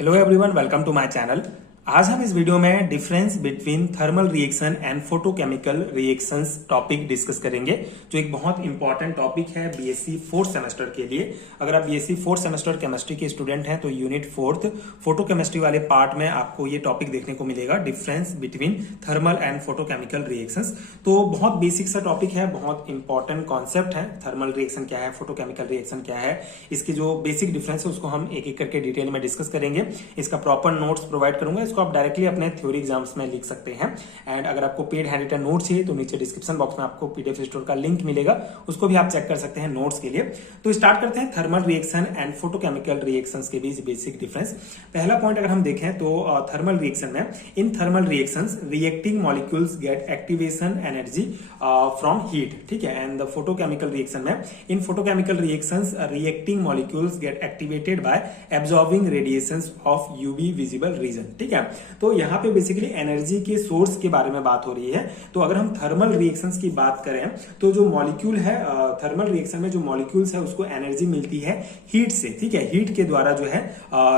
Hello everyone, welcome to my channel. आज हम इस वीडियो में difference between thermal reaction and photochemical reactions topic discuss करेंगे, जो एक बहुत इंपॉर्टेंट टॉपिक है बीएससी फोर्थ सेमेस्टर के लिए। अगर आप बीएससी फोर्थ सेमेस्टर केमिस्ट्री के स्टूडेंट हैं तो यूनिट फोर्थ फोटोकेमिस्ट्री वाले पार्ट में आपको ये टॉपिक देखने को मिलेगा, difference between thermal and photochemical reactions. तो बहुत बेसिक सा टॉपिक है, बहुत इंपॉर्टेंट कॉन्सेप्ट है। थर्मल रिएक्शन क्या है, फोटोकेमिकल रिएक्शन क्या है, इसके जो बेसिक डिफरेंस है उसको हम एक एक करके डिटेल में डिस्कस करेंगे। इसका प्रॉपर नोट्स प्रोवाइड करूंगा, इसको आप डायरेक्टली अपने थ्योरी एग्जाम्स में लिख सकते हैं। एंड अगर आपको पेड हैंड रिटन नोट चाहिए तो नीचे डिस्क्रिप्शन बॉक्स में आपको पीडीएफ स्टोर का लिंक मिलेगा, उसको भी आप चेक कर सकते हैं नोट्स के लिए। तो स्टार्ट करते हैं thermal reaction and photochemical reactions के बीच बेसिक डिफरेंस। पहला पॉइंट अगर हम देखें तो थर्मल रिएक्शन में, in thermal reactions reacting molecules get activation energy from heat, ठीक है। एंड द फोटोकेमिकल रिएक्शन में, in photochemical reactions reacting molecules get activated by absorbing radiations of UV visible region, ठीक है। तो यहाँ पे बेसिकली एनर्जी के सोर्स के बारे में बात हो रही है। तो अगर हम थर्मल रिएक्शंस की बात करें तो जो मॉलिक्यूल है थर्मल रिएक्शन में, जो मॉलिक्यूल्स है उसको एनर्जी मिलती है हीट से, ठीक है। हीट के द्वारा जो है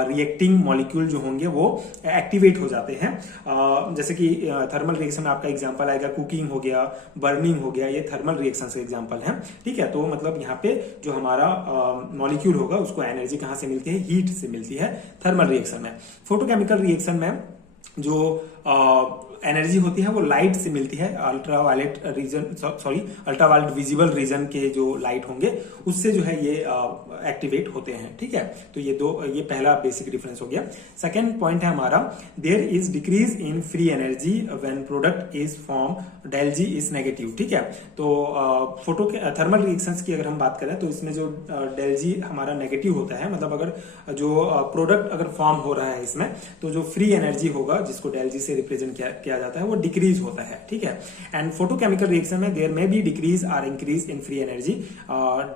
रिएक्टिंग मॉलिक्यूल जो होंगे वो एक्टिवेट हो जाते हैं। जैसे कि थर्मल रिएक्शन में आपका एग्जांपल आएगा कुकिंग हो गया, बर्निंग हो गया, ये थर्मल रिएक्शन के एग्जांपल हैं, ठीक है। तो मतलब यहाँ पे जो हमारा मॉलिक्यूल होगा उसको एनर्जी कहाँ से मिलती है, हीट से मिलती है थर्मल रिएक्शन में। फोटोकेमिकल रिएक्शन में जो एनर्जी होती है वो लाइट से मिलती है, ultraviolet region, sorry ultraviolet visible region के जो लाइट होंगे उससे जो है ये एक्टिवेट होते हैं, ठीक है। तो ये पहला बेसिक डिफरेंस हो गया। सेकंड पॉइंट है हमारा, there is decrease in free energy when product is form del G is negative, ठीक है। तो फोटो के थर्मल रिएक्शंस की अगर हम बात करें तो इसमें जो डेल जी हमारा नेगेटिव होता है, मतलब अगर जो प्रोडक्ट अगर फॉर्म हो रहा है इसमें, तो जो फ्री एनर्जी होगा जिसको डेल जी से रिप्रेजेंट किया जाता है वो डिक्रीज होता है, ठीक है। एंड फोटोकेमिकल रिएक्शन में देयर में बी डिक्रीज और increase in free energy,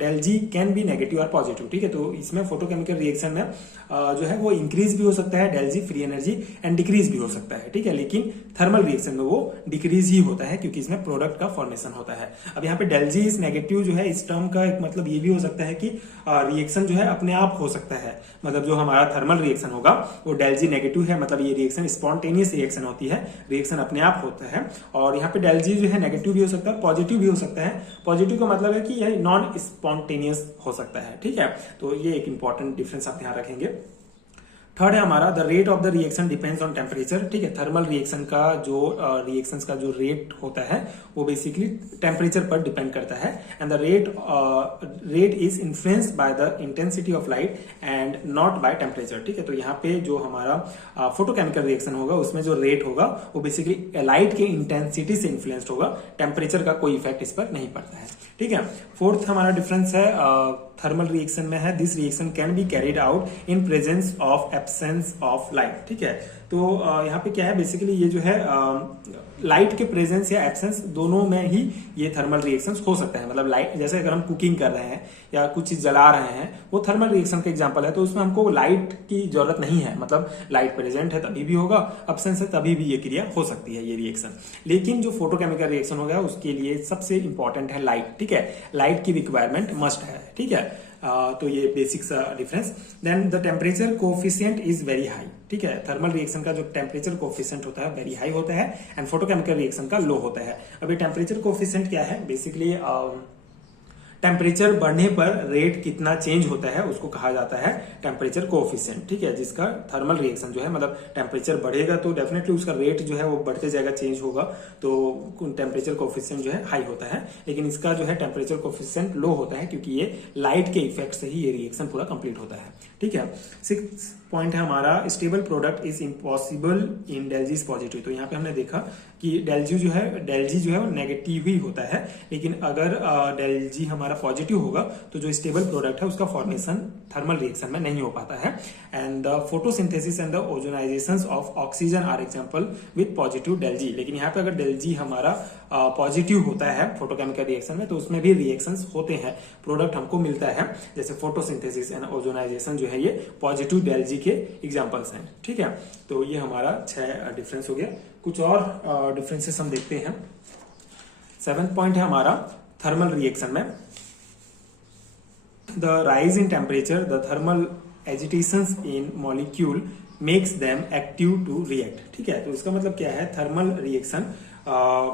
del G can be negative और पॉजिटिव, ठीक है। तो इसमें फोटोकेमिकल रिएक्शन में जो है वो इंक्रीज भी हो सकता है del G free energy, and decrease भी हो सकता है, ठीक है। लेकिन थर्मल रिएक्शन में वो डिक्रीज ही होता है क्योंकि इसमें प्रोडक्ट का फॉर्मेशन होता है। अब यहाँ पे डेल जी इज नेगेटिव जो है, इस टर्म का एक मतलब ये भी हो सकता है कि रिएक्शन जो है अपने आप हो सकता है, मतलब जो हमारा थर्मल रिएक्शन होगा वो डेल जी नेगेटिव है, मतलब ये रिएक्शन स्पॉन्टेनियस रिएक्शन होती है, रिएक्शन अपने आप होता है। और यहाँ पे डेल जी जो है नेगेटिव भी हो सकता है, पॉजिटिव भी हो सकता है। पॉजिटिव का मतलब है कि यह नॉन स्पॉन्टेनियस हो सकता है, ठीक है। तो ये एक इंपॉर्टेंट डिफरेंस आप ध्यान रखेंगे। थर्ड है हमारा, the rate of the reaction depends on temperature, ठीक है। थर्मल रिएक्शन का जो रिएक्शंस का जो रेट होता है वो बेसिकली टेम्परेचर पर डिपेंड करता है। And the rate is influenced by the intensity of light and not by temperature, ठीक है। तो यहाँ पे जो हमारा फोटोकेमिकल रिएक्शन होगा उसमें जो रेट होगा वो बेसिकली लाइट के इंटेंसिटी से इन्फ्लुएंस्ड होगा, टेम्परेचर का कोई इफेक्ट इस पर नहीं पड़ता है, ठीक है। फोर्थ हमारा डिफरेंस है थर्मल रिएक्शन में है, this reaction can be carried out in presence of absence of light, ठीक है। तो यहाँ पे क्या है, बेसिकली ये जो है लाइट के प्रेजेंस या एब्सेंस दोनों में ही ये थर्मल रिएक्शंस हो सकता है। मतलब लाइट, जैसे अगर हम कुकिंग कर रहे हैं या कुछ चीज जला रहे हैं, वो थर्मल रिएक्शन का एग्जांपल है। तो उसमें हमको लाइट की जरूरत नहीं है, मतलब लाइट प्रेजेंट है तभी भी होगा, एब्सेंस है तभी भी ये क्रिया हो सकती है, ये रिएक्शन। लेकिन जो फोटोकेमिकल रिएक्शन हो गया उसके लिए सबसे इंपॉर्टेंट है लाइट, ठीक है। लाइट की रिक्वायरमेंट मस्ट है, ठीक है। तो ये बेसिक सा difference. Then the temperature coefficient is very high, ठीक है। थर्मल रिएक्शन का जो टेम्परेचर कोफिशिएंट होता है वेरी हाई होता है, एंड फोटोकेमिकल रिएक्शन का लो होता है। अब ये टेम्परेचर कोफिशिएंट क्या है, बेसिकली टेम्परेचर बढ़ने पर रेट कितना चेंज होता है उसको कहा जाता है टेम्परेचर कोफिशिएंट, ठीक है। जिसका थर्मल रिएक्शन जो है, मतलब टेम्परेचर बढ़ेगा तो डेफिनेटली उसका रेट जो है वो बढ़ते जाएगा, चेंज होगा, तो टेम्परेचर कोफिशिएंट जो है हाई होता है। लेकिन इसका जो है टेम्परेचर कोफिशिएंट लो होता है क्योंकि ये लाइट के इफेक्ट से ही ये रिएक्शन पूरा कंप्लीट होता है, ठीक है। सिक्स पॉइंट है हमारा, stable product is impossible in del G is positive. तो यहाँ पे हमने देखा कि डेल जी जो है वो नेगेटिव ही होता है, लेकिन अगर डेल जी हमारा पॉजिटिव होगा तो जो स्टेबल प्रोडक्ट है उसका फॉर्मेशन थर्मल रिएक्शन में नहीं हो पाता है। And the photosynthesis and the ozonisation of oxygen are example with positive del G. लेकिन यहाँ पे अगर डेल जी हमारा पॉजिटिव होता है फोटोकेमिकल रिएक्शन में तो उसमें भी रिएक्शंस होते हैं, प्रोडक्ट हमको मिलता है, जैसे फोटोसिंथेसिस एंड ओजोनाइजेशन जो है ये पॉजिटिव डेल जी के एग्जांपल्स हैं, ठीक है। तो ये हमारा 6 डिफरेंस हो गया। कुछ और डिफरेंसेस हम देखते हैं। 7th पॉइंट है हमारा, थर्मल रिएक्शन में the rise in temperature the thermal agitations in molecule makes them active to react. ठीक है, तो इसका मतलब क्या है, थर्मल रिएक्शन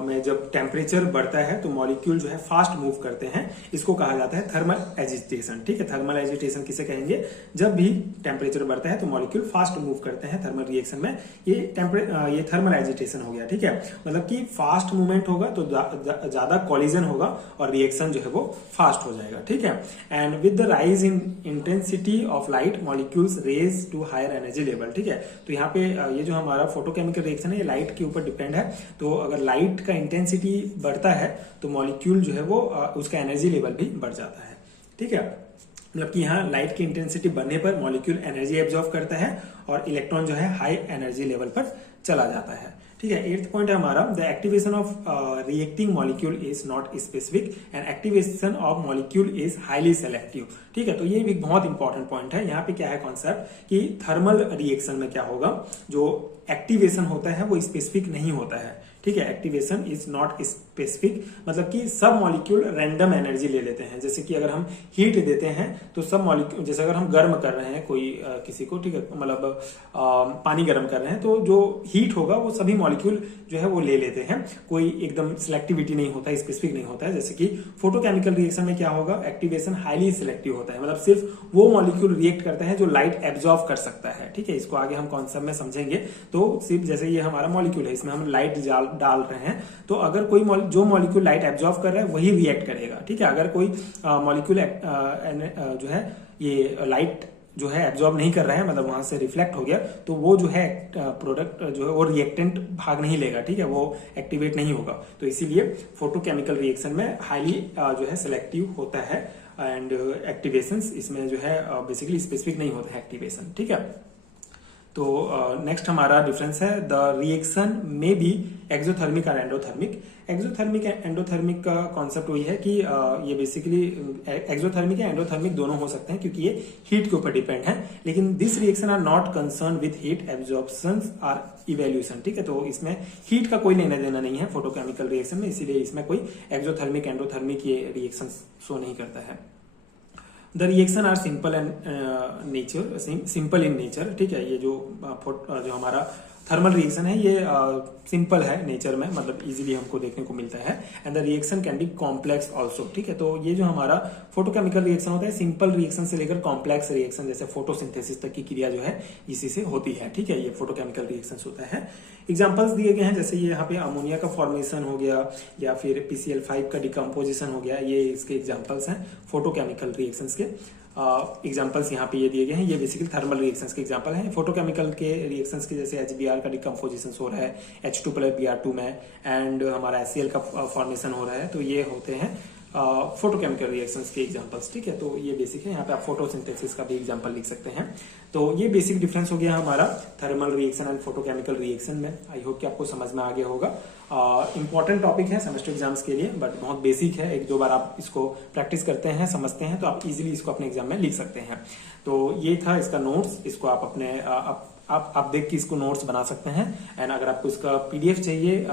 में जब टेम्परेचर बढ़ता है तो मॉलिक्यूल जो है फास्ट मूव करते हैं, इसको कहा जाता है थर्मल एजिटेशन। ठीक है, थर्मल एजिटेशन किसे कहेंगे, जब भी टेम्परेचर बढ़ता है तो मॉलिक्यूल फास्ट मूव करते हैं थर्मल रिएक्शन में, ये थर्मल एजिटेशन हो गया। ठीक है, मतलब कि फास्ट मूवमेंट होगा तो ज्यादा कॉलिजन होगा और रिएक्शन जो है वो फास्ट हो जाएगा। ठीक है, and with the rise in intensity of light molecules raise to higher energy level. ठीक है, तो यहाँ पे ये जो हमारा फोटोकेमिकल रिएक्शन है ये लाइट के ऊपर डिपेंड है, तो अगर लाइट का इंटेंसिटी बढ़ता है तो मॉलिक्यूल जो है वो उसका एनर्जी लेवल भी बढ़ जाता है। ठीक है, मतलब कि यहाँ लाइट की इंटेंसिटी बढ़ने पर मॉलिक्यूल एनर्जी एब्जॉर्ब करता है और इलेक्ट्रॉन जो है हाई एनर्जी लेवल पर चला जाता है। ठीक है, 8th पॉइंट है हमारा, the activation of reacting molecule is not specific and activation of molecule is highly selective. ठीक है, तो ये भी बहुत इंपॉर्टेंट पॉइंट है। यहाँ पे क्या है कॉन्सेप्ट कि थर्मल रिएक्शन में क्या होगा, जो एक्टिवेशन होता है वो स्पेसिफिक नहीं होता है। ठीक है, एक्टिवेशन इज नॉट स्पेसिफिक, मतलब कि सब मॉलिक्यूल रैंडम एनर्जी ले लेते हैं। जैसे कि अगर हम हीट देते हैं तो सब मॉलिक्यूल, जैसे अगर हम गर्म कर रहे हैं कोई किसी को, ठीक है, मतलब पानी गर्म कर रहे हैं तो जो हीट होगा वो सभी मॉलिक्यूल जो है वो ले लेते हैं, कोई एकदम सिलेक्टिविटी नहीं होता है, स्पेसिफिक नहीं होता है। जैसे कि फोटोकेमिकल रिएक्शन में क्या होगा, एक्टिवेशन हाईली सिलेक्टिव होता है, मतलब सिर्फ वो मॉलिक्यूल रिएक्ट करते हैं जो लाइट एब्जॉर्ब कर सकता है। ठीक है, इसको आगे हम कॉन्सेप्ट में समझेंगे। तो सिर्फ जैसे ये हमारा मॉलिक्यूल है, इसमें हम लाइट डाल रहे हैं तो अगर कोई जो मॉलिक्यूल लाइट एब्जॉर्ब कर रहा है वही रिएक्ट करेगा। ठीक है, अगर कोई मॉलिक्यूल जो है ये लाइट जो है एब्जॉर्ब नहीं कर रहा है, मतलब वहां से रिफ्लेक्ट हो गया, तो वो जो है प्रोडक्ट जो है वो रिएक्टेंट भाग नहीं लेगा। ठीक है, वो एक्टिवेट नहीं होगा। तो इसीलिए फोटोकेमिकल रिएक्शन में हाईली जो है सिलेक्टिव होता है एंड एक्टिवेशंस इसमें जो है बेसिकली स्पेसिफिक नहीं होता है एक्टिवेशन। ठीक है, तो नेक्स्ट हमारा डिफरेंस है, द रिएक्शन में बी एक्सोथर्मिक और एंडोथर्मिक। एक्सोथर्मिक एंडोथर्मिक का कॉन्सेप्ट वही है कि ये बेसिकली एक्सोथर्मिक या एंडोथर्मिक दोनों हो सकते हैं क्योंकि ये हीट के ऊपर डिपेंड है, लेकिन this reaction are not concern with heat absorption और इवेल्यूशन। ठीक है, तो इसमें हीट का कोई लेना देना नहीं है फोटोकेमिकल रिएक्शन में, इसीलिए इसमें कोई एक्सोथर्मिक एंडोथर्मिक ये रिएक्शन शो नहीं करता है। The reaction are simple and nature, simple in nature. ठीक है, ये जो हमारा थर्मल रिएक्शन है ये सिंपल है नेचर में, मतलब इजीली हमको देखने को मिलता है। And the reaction can be complex also. ठीक है, तो ये जो हमारा फोटोकेमिकल रिएक्शन होता है, सिंपल रिएक्शन से लेकर कॉम्प्लेक्स रिएक्शन जैसे फोटोसिंथेसिस तक की क्रिया जो है इसी से होती है। ठीक है, ये फोटोकेमिकल रिएक्शन होता है। एग्जाम्पल्स दिए गए हैं, जैसे ये यहाँ पे अमोनिया का फॉर्मेशन हो गया या फिर PCl5 का डिकम्पोजिशन हो गया, ये इसके एग्जाम्पल्स हैं फोटोकेमिकल रिएक्शंस के। एग्जाम्पल्स यहाँ पे ये दिए गए हैं, ये बेसिकली थर्मल रिएक्शंस के एग्जाम्पल हैं। फोटोकेमिकल के रिएक्शंस के जैसे HBr का डिकम्पोजिशन हो रहा है H2+Br2 में, एंड हमारा HCl का फॉर्मेशन हो रहा है, तो ये होते हैं फोटोकेमिकल रिएक्शंस के एग्जांपल्स। ठीक है, तो ये बेसिक है। यहाँ पे आप फोटोसिंथेसिस का भी एग्जांपल लिख सकते हैं। तो ये बेसिक डिफरेंस हो गया हमारा thermal reaction and photochemical reaction में। आई होप कि आपको समझ में आ गया होगा। इंपॉर्टेंट टॉपिक है सेमेस्टर एग्जाम्स के लिए, बट बहुत बेसिक है। एक दो बार आप इसको प्रैक्टिस करते हैं, समझते हैं, तो आप इजिली इसको अपने एग्जाम में लिख सकते हैं। तो ये था इसका नोट्स, इसको आप अपने आप देख के इसको नोट्स बना सकते हैं। एंड अगर आपको इसका PDF चाहिए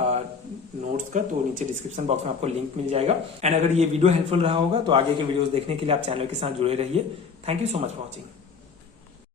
नोट्स का, तो नीचे डिस्क्रिप्शन बॉक्स में आपको लिंक मिल जाएगा। एंड अगर ये वीडियो हेल्पफुल रहा होगा तो आगे के वीडियोस देखने के लिए आप चैनल के साथ जुड़े रहिए। Thank you so much for watching.